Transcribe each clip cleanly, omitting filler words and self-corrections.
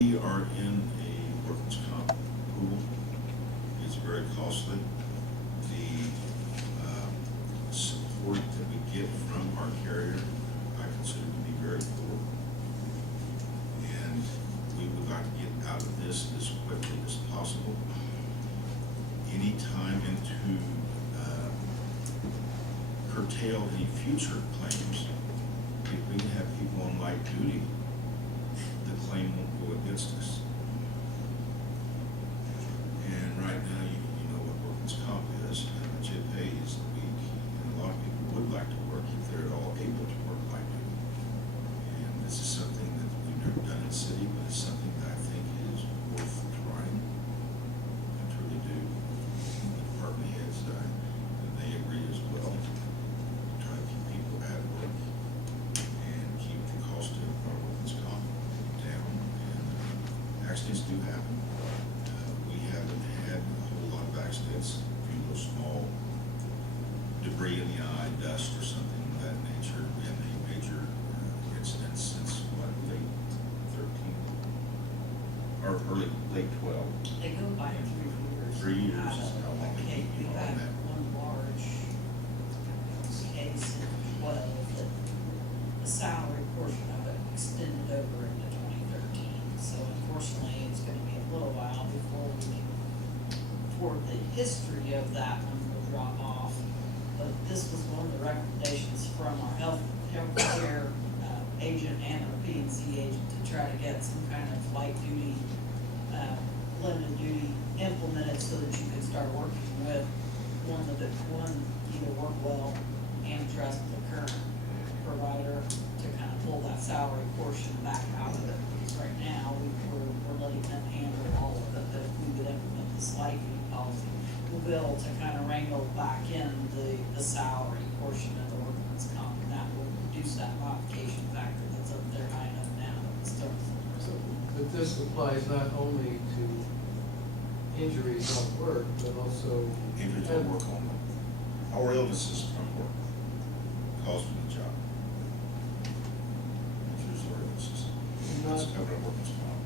We are in a workers' comp pool. It's very costly. The support that we get from our carrier, I consider to be very poor. And we would like to get out of this as quickly as possible. Any time into curtail any future claims. If we have people on light duty, the claim won't go against us. And right now, you know what workers' comp is, how much it pays a week. And a lot of people would like to work if they're all able to work light duty. And this is something that we've never done in the city, but it's something that I think is worth trying. I truly do. The department heads, they agree as well. Try to keep people at work and keep the cost of our workers' comp down. And accidents do happen. We haven't had a whole lot of accidents, a few little small debris in the eye, dust or something of that nature. We haven't had any major incidents since what, late 13 or late 12. They go by 3 years. 3 years is how long they Okay, keep we you had on that. one large case in 12 that the salary portion of it extended over into 2013. So unfortunately, it's gonna be a little while before the history of that one will drop off. But this was one of the recommendations from our healthcare agent and our P&C agent to try to get some kind of light duty, limited duty implemented so that you could start working with one either work well and trust the current provider to kind of pull that salary portion back out of it. Because right now, we're letting them handle all of it, but if we would implement the slight fee policy, we'll be able to kind of wrangle back in the salary portion of the workman's comp, and that will reduce that modification factor that's up there high enough now that it's still. But this applies not only to injuries on work, but also. Injuries at work only, or illnesses from work caused from the job. Injuries or illnesses. That's covered in workers' comp.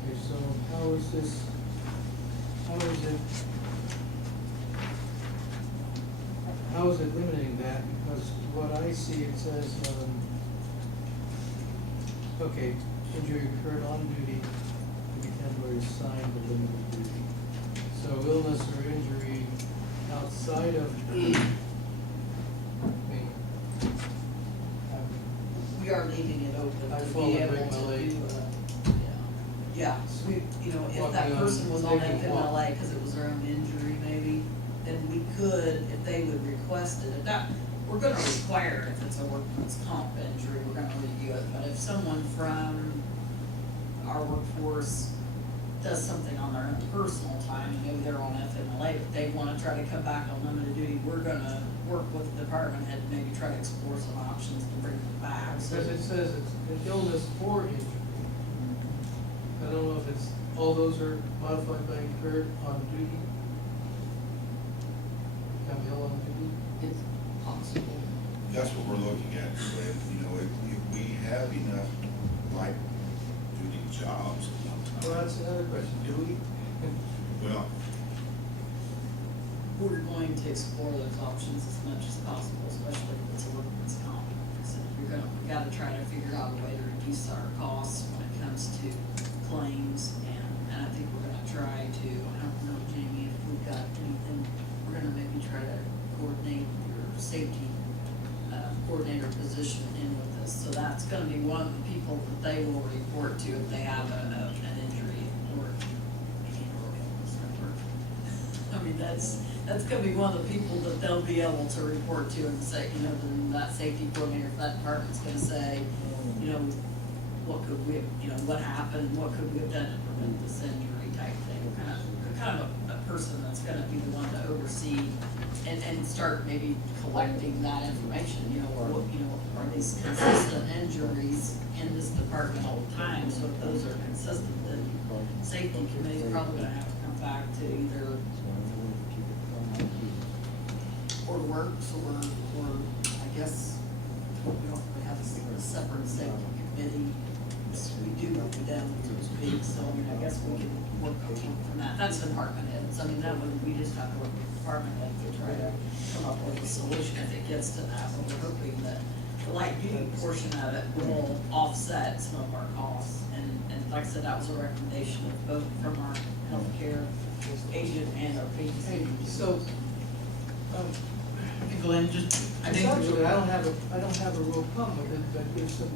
Okay, so how is it limiting that? Because what I see, it says, okay, injury occurred on duty, the employee signed the limited duty. So illness or injury outside of, We are leaving it open I to fall be and able break my to leg. do, yeah, we, if that Walking on person was on taking a walk. FMLA because it was their own injury maybe, then we could, if they would request it, if that, we're gonna require it if it's a workman's comp injury, we're gonna review it, but if someone from our workforce does something on their own personal time, maybe they're on FMLA, but they wanna try to come back on limited duty, we're gonna work with the department head, maybe try to explore some options to bring them back, so. because it says it's an illness or injury. I don't know if it's, all those are modified by occurred on duty. Become ill on duty. It's possible. That's what we're looking at, if we have enough light duty jobs at one time. Well, that's another question, do we? Well, We're going to explore those options as much as possible, especially if it's a workman's comp. So we gotta try to figure out a way to reduce our costs when it comes to claims, and I think we're gonna try to, I don't know, Jamie, if we've got anything, we're gonna maybe try to coordinate your safety coordinator position in with this. So that's gonna be one of the people that they will report to if they have an injury or illness at work. I mean, that's gonna be one of the people that they'll be able to report to and say, then that safety coordinator for that department's gonna say, what could we have, what happened, what could we have done to prevent this injury type thing. Kind of a person that's gonna be the one to oversee and start maybe collecting that information, are these consistent injuries in this department all the time? So if those are consistent, then safety committee's probably gonna have to come back to either or works or I guess we don't really have a separate safety committee because we do know the down those peaks, so I mean, I guess we can work on from that. That's department heads, I mean, that would, we just have to work with department heads to try to come up with a solution if it gets to that, but we're hoping that the light duty portion of it will offset some of our costs. And like I said, that was a recommendation of both from our healthcare agent and our Hey, agency. so, Glenn, just, I think. conceptually, I don't have a real problem with it, but there's some.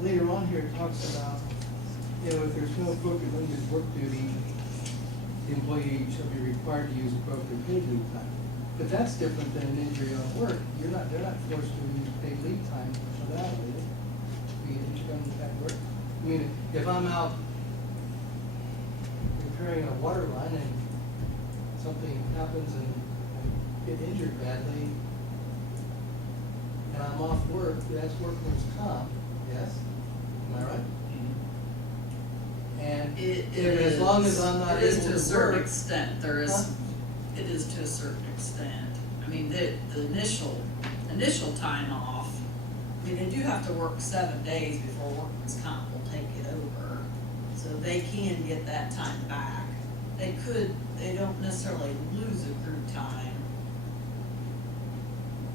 Later on here, it talks about, you know, if there's no appropriate limited work duty, the employee shall be required to use appropriate paid leave time. But that's different than an injury on work. They're not forced to use paid leave time for that, are they? Be injured on that work. I mean, if I'm out repairing a water line and something happens and I get injured badly, and I'm off work, that's workman's comp, yes? Am I right? And as long as I'm not It is able to a to certain work. extent, there is, Huh? it is to a certain extent. I mean, the initial time off, I mean, they do have to work 7 days before workman's comp will take it over. So they can get that time back. They don't necessarily lose accrued time.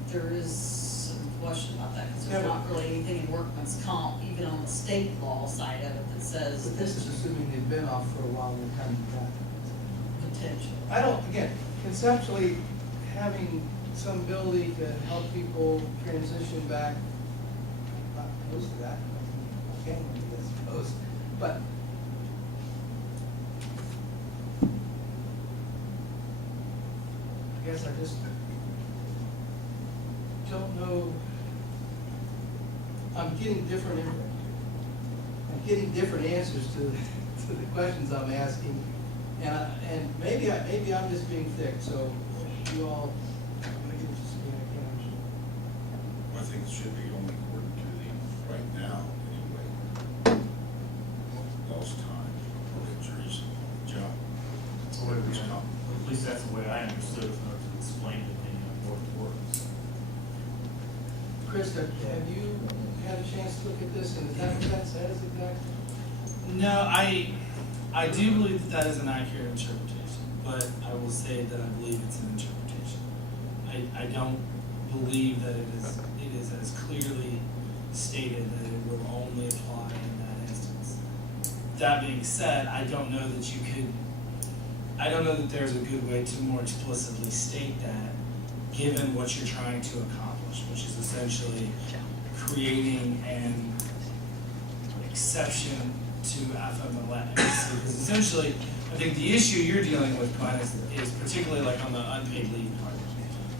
There is some question about that, because there's Yeah, not really anything in workman's comp, even on the state law side of it, that says But this is assuming they've been off for a while and they're coming back. potential. I don't, again, conceptually, having some ability to help people transition back, I'm not opposed to that. I can't, I suppose, but I guess I just don't know. I'm getting different answers to the questions I'm asking, and maybe I'm just being thick, so you all, I'm gonna give it to Sabina, I can't understand. I think it should be only according to the, right now, anyway, lost time or injuries on the job. Workers' comp. At least that's the way I understood it, when it was explained to me on what it was. Chris, have you had a chance to look at this, and is that what that says exactly? No, I do believe that is an accurate interpretation, but I will say that I believe it's an interpretation. I don't believe that it is as clearly stated that it will only apply in that instance. That being said, I don't know that there's a good way to more explicitly state that, given what you're trying to accomplish, which is essentially creating an exception to FMLA. Because essentially, I think the issue you're dealing with, Glenn, is particularly like on the unpaid leave part.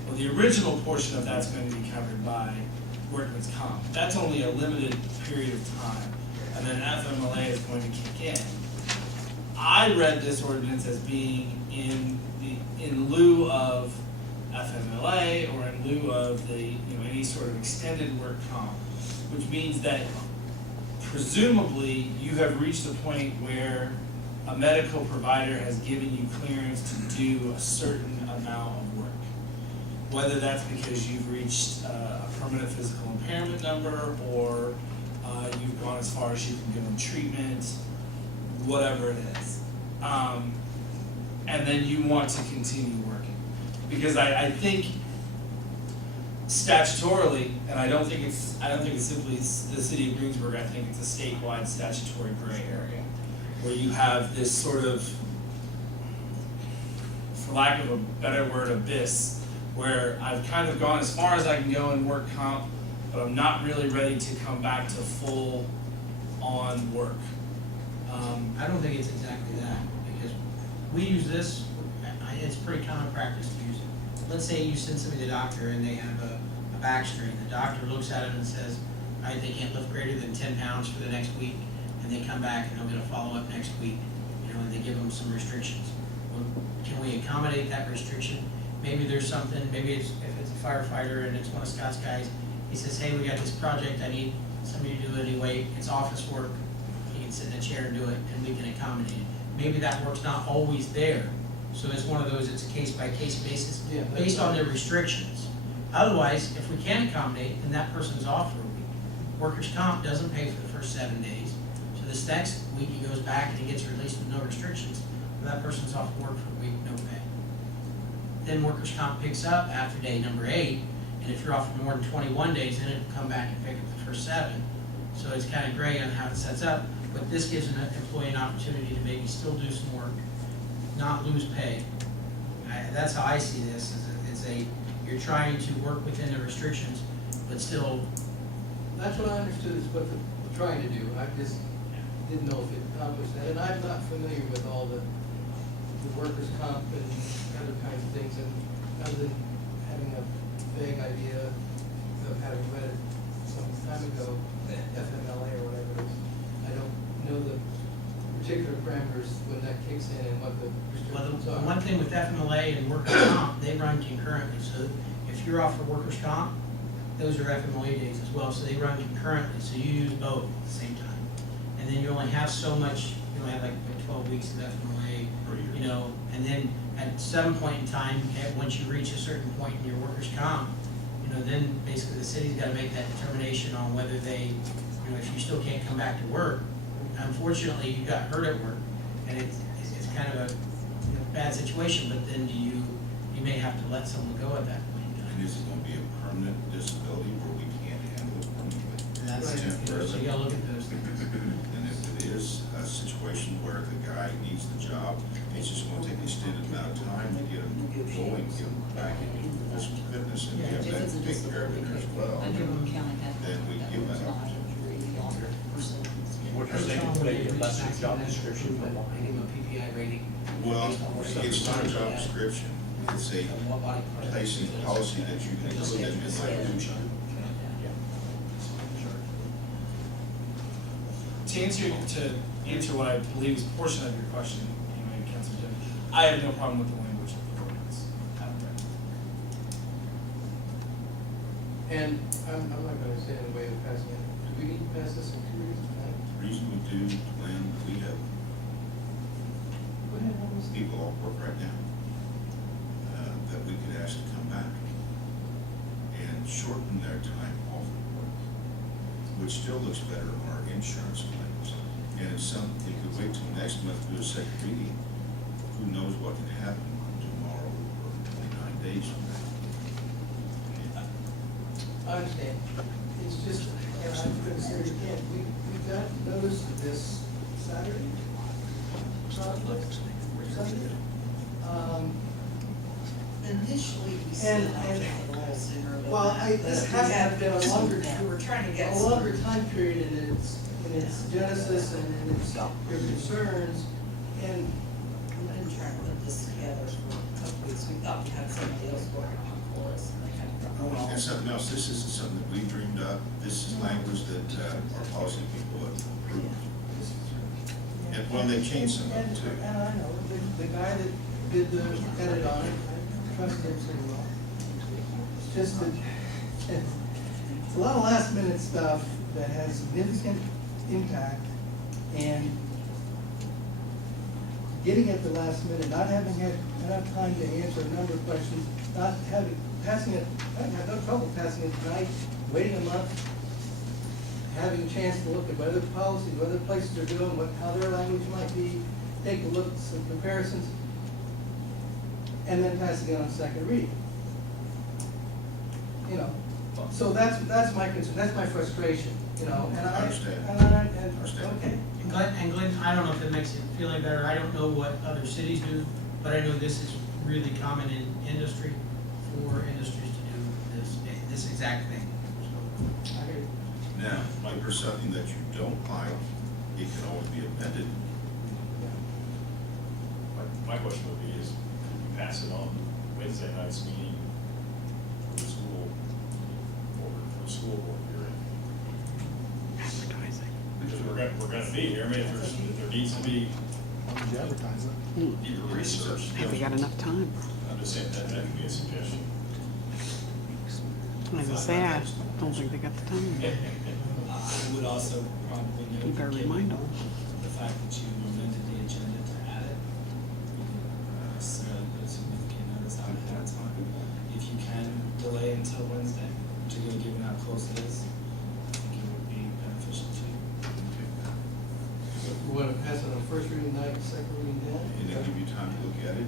Well, the original portion of that's going to be covered by workman's comp. That's only a limited period of time, and then FMLA is going to kick in. I read this ordinance as being in lieu of FMLA or in lieu of any sort of extended work comp, which means that presumably you have reached the point where a medical provider has given you clearance to do a certain amount of work. Whether that's because you've reached a permanent physical impairment number or you've gone as far as you can give them treatment, whatever it is. And then you want to continue working. Because I think statutorily, and I don't think it's simply the city of Greensburg, I think it's a statewide statutory gray area, where you have this sort of, for lack of a better word, abyss, where I've kind of gone as far as I can go in work comp, but I'm not really ready to come back to full on work. I don't think it's exactly that, because we use this, it's pretty common practice to use it. Let's say you send somebody to the doctor and they have a back strain. The doctor looks at them and says, all right, they can't lift greater than 10 pounds for the next week, and they come back and they'll get a follow-up next week, and they give them some restrictions. Well, can we accommodate that restriction? Maybe there's something, maybe if it's a firefighter and it's one of Scott's guys, he says, hey, we got this project, I need somebody to do it anyway, it's office work, he can sit in a chair and do it, and we can accommodate it. Maybe that work's not always there, so it's one of those, it's a case-by-case basis, Yeah, based on their restrictions. Otherwise, if we can accommodate, then that person's off for a week. Workers' comp doesn't pay for the first 7 days, so this next week he goes back and he gets released with no restrictions, but that person's off work for a week, no pay. Then workers' comp picks up after day number 8, and if you're off for more than 21 days, then it'll come back and pick up the first 7. So it's kind of gray on how it sets up, but this gives an employee an opportunity to maybe still do some work, not lose pay. That's how I see this, you're trying to work within the restrictions, but still. That's what I understood is what they're trying to do. I just didn't know if it accomplished that. And I'm not familiar with all the workers' comp and other kinds of things, and other than having a vague idea of having read it some time ago, FMLA or whatever it is, I don't know the particular parameters when that kicks in and what the Well, restrictions the are. one thing with FMLA and workers' comp, they run concurrently, so if you're off for workers' comp, those are FMLA days as well, so they run concurrently, so you use both at the same time. And then you only have so much, you only have like 12 weeks of FMLA, you know, and then at some point in time, once you reach a certain point in your workers' comp, you know, then basically the city's gotta make that determination on whether they, you know, if you still can't come back to work. Unfortunately, you got hurt at work, and it's kind of a bad situation, but then you may have to let someone go at that point in time. And is it gonna be a permanent disability where we can't handle it permanently? And that's, you know, so you gotta look at those things. And if it is a situation where the guy needs the job, it's just gonna take an extended amount of time to get him going, get him back into physical fitness, and we have If that it's to a take care of it as well. Under Boone County had. Then we give that opportunity. What you're saying, maybe a lesser job description for one. Give them a PPI rating. Well, based on what it's not a job somebody's description, it's a and what body part. placing policy that you can include in language. To answer what I believe is a portion of your question, anyway, Councilor Deb, I have no problem with the language of the ordinance. And I'm not gonna say in the way of passing it. Do we need to pass this in 2 readings tonight? Reason we do, when we have Go ahead, what was it? people off work right now, that we could ask to come back and shorten their time off of work, which still looks better on our insurance claims. And if we could wait till next month to do a second reading, who knows what can happen tomorrow or 29 days from now. I understand. It's just, and I'm gonna say it again, we got notice of this Saturday. Sunday. Initially, we And- sent out and- a little sooner than Well, that, this but has we to have been a longer, we were trying to get a some. longer time period in its genesis and in its, your concerns. And We've been trying to put this together for a couple weeks. We thought we had somebody else working on it for us, and they kind of dropped off. And something else, this isn't something that we dreamed up, this is language that our policy people have approved. And, well, they changed some of it too. And I know, the guy that did the edit on it, I trust him pretty well. It's just that, it's a lot of last minute stuff that has significant impact, and getting at the last minute, not having had enough time to answer a number of questions, not having, passing it, I had no trouble passing it tonight, waiting a month, having a chance to look at what other policies, what other places are doing, how their language might be, take a look at some comparisons, and then passing it on second reading. You know, so that's my concern, that's my frustration, you know, and I. Understand. Understand. Okay. And Glenn, I don't know if it makes you feel any better, I don't know what other cities do, but I know this is really common in industry, for industries to do this exact thing. So, I hear you. Now, like for something that you don't like, it can always be amended. My question would be is, you pass it on Wednesday night's meeting for the school, or for the school board hearing? Because we're gonna be here, I mean, if there needs to be deeper research. Have we got enough time? I'm just saying that could be a suggestion. As I say, I don't think they got the time. I would also probably note. You better given remind them. The fact that you amended the agenda to add it, you can necessarily put significant notice out ahead of time. If you can delay until Wednesday, particularly given how close it is. I think it would be beneficial to you. We want to pass it on first reading night, second reading day? And then give you time to look at it,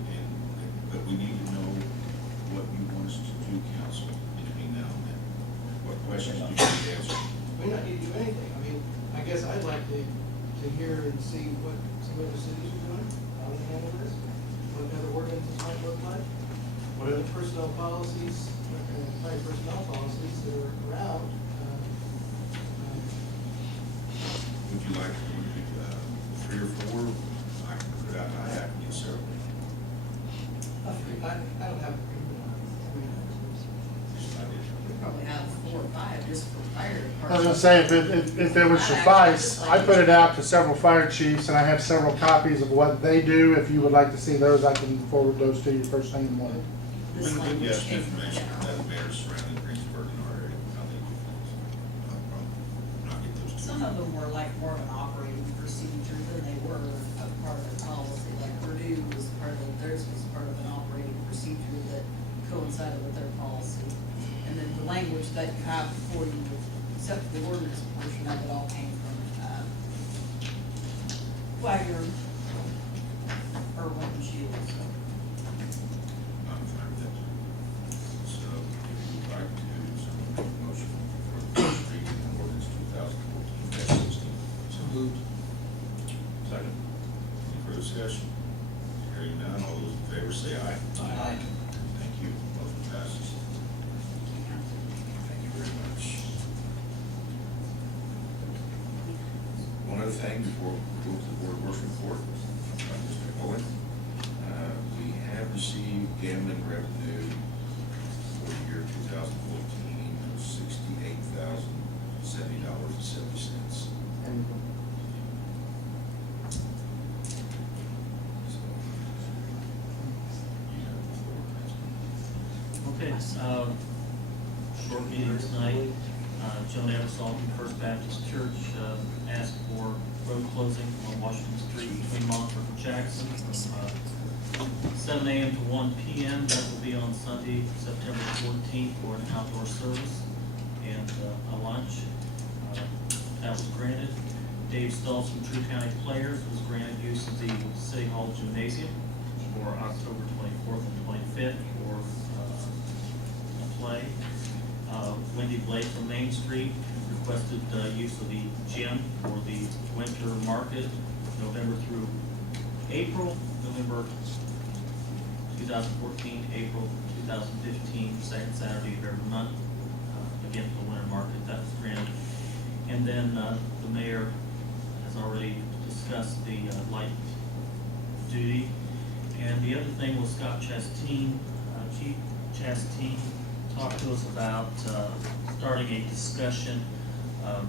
but we need to know what you want us to do, council, between now and then. What questions do you need answered? We not need to do anything. I mean, I guess I'd like to hear and see what some other cities are doing, how they handle this, what other ordinances might look like, what are the personnel policies, personnel policies that are around. Would you like, 3 or 4? I can put it out, I have to get several. I don't have. We probably have 4 or 5 just for fire department. I was gonna say, if it would suffice, I put it out to several fire chiefs, and I have several copies of what they do. If you would like to see those, I can forward those to you first thing in the morning. This We language get came from information from general. the mayors surrounding Greensburg in our area, how they do things. No problem. Not get those. Some of them were like more of an operating procedure than they were a part of the policy, like Purdue was part of, theirs was part of an operating procedure that coincided with their policy. And then the language that you have before you, except for the ordinance portion of it, all came from, Wagner or Winton Shields, so. I'm fine with that. So if you'd like to, someone make a motion for the first reading of ordinance 2014-16. So moved. Second. Any further discussion? Hearing none, all those in favor say aye. Aye. Thank you. Motion passes. Thank you very much. One other thing before we go to the board of works report, Mr. Poling, we have received gambling revenue for the year 2014 of $68,070.70. Okay, short meeting tonight. Joan Eversole from First Baptist Church asked for road closing on Washington Street between Montford and Jackson from 7 a.m. to 1 p.m. That will be on Sunday, September 14th for an outdoor service and a lunch. That was granted. Dave Stulls from True County Players was granted use of the City Hall Gymnasium for October 24th and 25th for a play. Wendy Blake from Main Street requested use of the gym for the winter market, November through April, November 2014, April 2015, second Saturday of every month. Again, for the winter market, that was granted. And then the mayor has already discussed the light duty. And the other thing was Scott Chasteen, Chief Chasteen, talked to us about starting a discussion of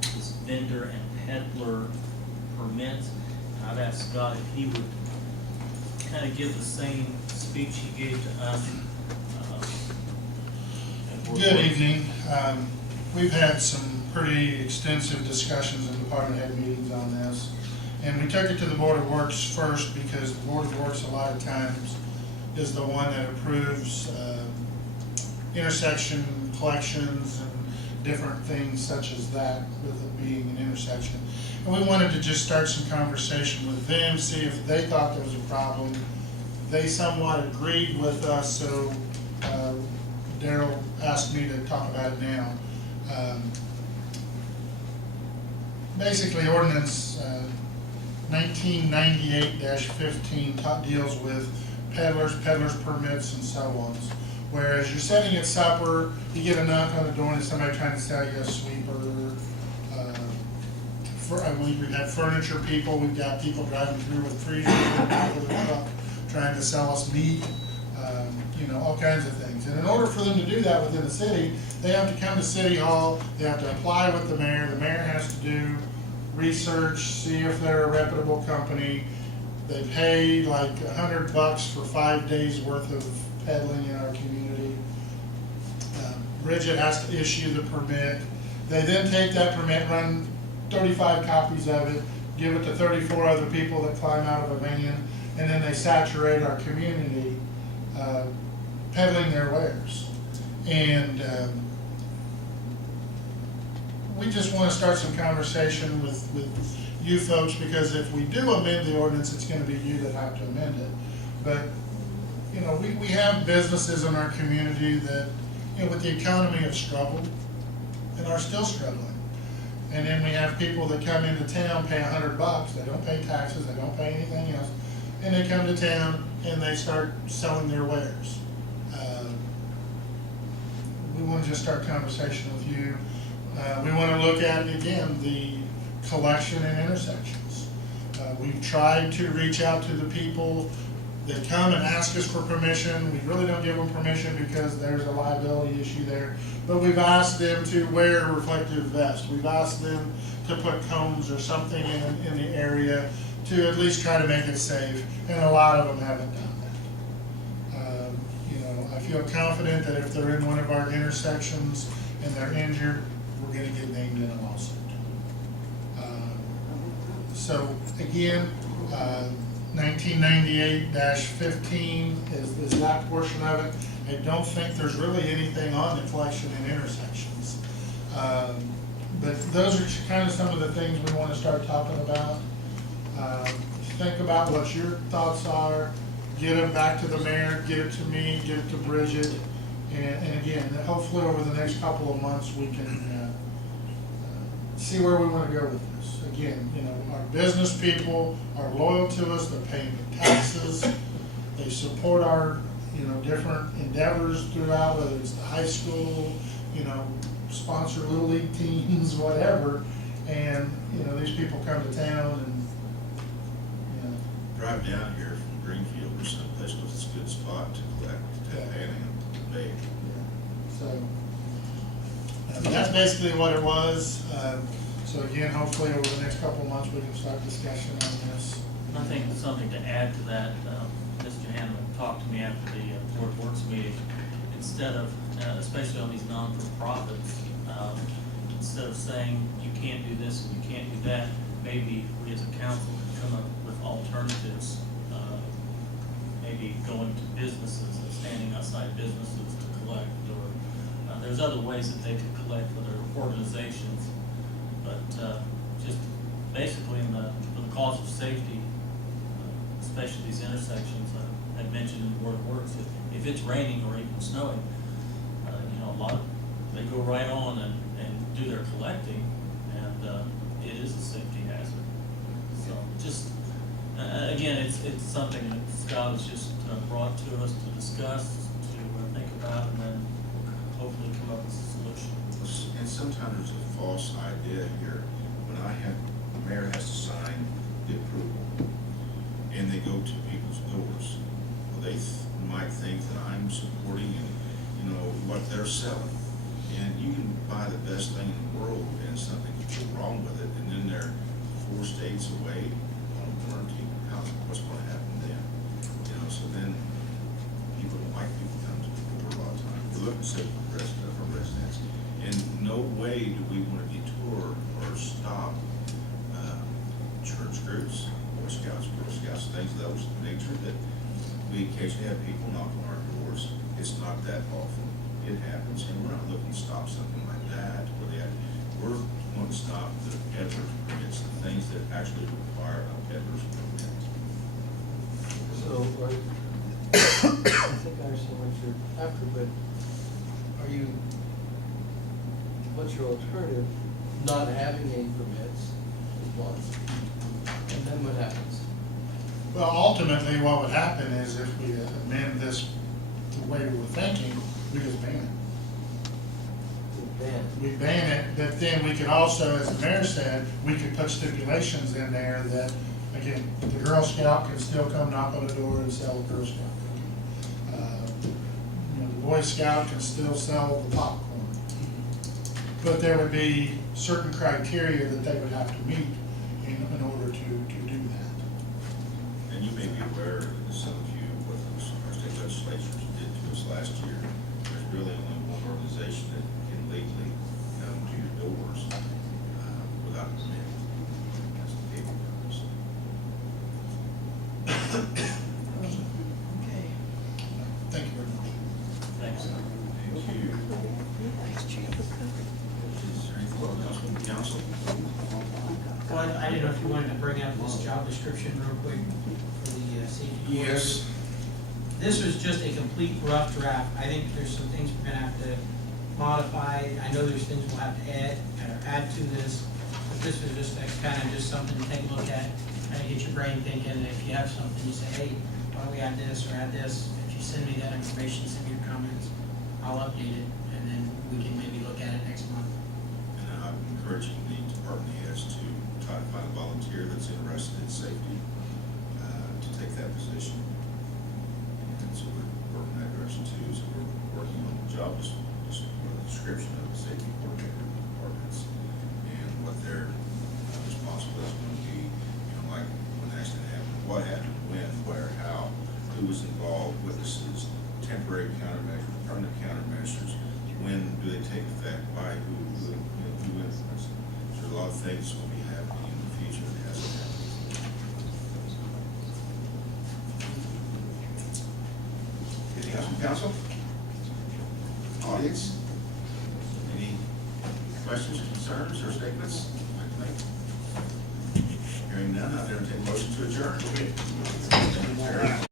this vendor and peddler permits. And I've asked Scott if he would kind of give the same speech he gave to us. Good evening. We've had some pretty extensive discussions in department head meetings on this. And we took it to the Board of Works first because the Board of Works a lot of times is the one that approves intersection collections and different things such as that, with it being an intersection. And we wanted to just start some conversation with them, see if they thought there was a problem. They somewhat agreed with us, so Darrell asked me to talk about it now. Basically, ordinance 1998-15 deals with peddlers permits, and so on. Whereas you're sitting at supper, you get a knock on the door and somebody trying to sell you a sweeper. We've had furniture people, we've got people driving through with freezers in the back of the truck trying to sell us meat, all kinds of things. And in order for them to do that within the city, they have to come to City Hall, they have to apply with the mayor has to do research, see if they're a reputable company. They pay like $100 for 5 days worth of peddling in our community. Bridget has to issue the permit. They then take that permit, run 35 copies of it, give it to 34 other people that climb out of a van, and then they saturate our community peddling their wares. And we just want to start some conversation with you folks, because if we do amend the ordinance, it's going to be you that have to amend it. But, you know, we have businesses in our community that, you know, with the economy have struggled and are still struggling. And then we have people that come into town, pay $100, they don't pay taxes, they don't pay anything else, and they come to town and they start selling their wares. We want to just start conversation with you. We want to look at, again, the collection and intersections. We've tried to reach out to the people that come and ask us for permission. We really don't give them permission because there's a liability issue there. But we've asked them to wear a reflective vest. We've asked them to put cones or something in the area to at least try to make it safe, and a lot of them haven't done that. You know, I feel confident that if they're in one of our intersections and they're injured, we're gonna get named in a lawsuit. So again, 1998-15 is that portion of it. I don't think there's really anything on the collection and intersections. But those are kind of some of the things we want to start talking about. Think about what your thoughts are, get them back to the mayor, get it to me, get it to Bridget, and again, hopefully over the next couple of months, we can see where we want to go with this. Again, you know, our business people are loyal to us, they're paying their taxes, they support our, you know, different endeavors throughout, whether it's the high school, you know, sponsor little league teams, whatever, and, you know, these people come to town and, you know. Drive down here from Greenfield or someplace where it's a good spot to collect, to Panhandle, Bay. So, that's basically what it was. So again, hopefully over the next couple of months, we can start discussion on this. I think something to add to that, Mr. Hanneman talked to me after the Board of Works meeting. Instead of, especially on these non-for-profits, instead of saying you can't do this and you can't do that, maybe we as a council can come up with alternatives. Maybe going to businesses and standing outside businesses to collect, or there's other ways that they could collect for their organizations. But just basically for the cause of safety, especially these intersections, I mentioned in the Board of Works, if it's raining or even snowing, you know, a lot of, they go right on and do their collecting, and it is a safety hazard. So just, again, it's something that Scott has just brought to us to discuss, to think about, and then hopefully come up with a solution. And sometimes there's a false idea here. When the mayor has to sign the approval, and they go to people's doors, well, they might think that I'm supporting, you know, what they're selling. And you can buy the best thing in the world and something could go wrong with it, and then they're 4 states away on warranty. What's going to happen then? You know, so then people don't like people coming to the door a lot of times. We're looking at for residents. In no way do we want to detour or stop church groups, Boy Scouts, Girl Scouts, things of those nature that we occasionally have people knock on our doors. It's not that often. It happens, and we're not looking to stop something like that. We're going to stop the peddler's permits, the things that actually require a peddler's permit. So, right, I think I understand what you're after, but are you, what's your alternative? Not having any permits is one, and then what happens? Well, ultimately, what would happen is if we amend this the way we were thinking, we just ban it. We ban it, but then we could also, as the mayor said, we could put stipulations in there that, again, the Girl Scout can still come knock on the door and sell a Girl Scout cookie. You know, the Boy Scout can still sell the popcorn. But there would be certain criteria that they would have to meet in order to do that. And you may be aware, some of you, what our state legislatures did to us last year. There's really only one organization that can legally come to your doors without a permit. That's the cable companies. Okay. Thank you very much. Thanks. Thank you. council? Well, I didn't know if you wanted to bring up this job description real quick for the safety. coordinator. Yes. This was just a complete rough draft. I think there's some things we're gonna have to modify. I know there's things we'll have to add to this. But this was just just something to take a look at, kind of get your brain thinking. And if you have something, you say, hey, why don't we add this or add this? If you send me that information, send me your comments, I'll update it, and then we can maybe look at it next month. And I'm encouraging the department heads to try to find a volunteer that's interested in safety, to take that position. And so we're working that direction too, so we're working on the job description of the safety coordinator ordinance and what their responsibilities are going to be, like when the accident happened, what happened, when, where, how, who was involved, witnesses, temporary countermeasures, permanent countermeasures, when do they take effect, by who influenced. So a lot of things will be happening in the future that hasn't happened. Anything else from council? Audience? Any questions or concerns or statements? Hearing none, I'll entertain a motion to adjourn. Adjourn.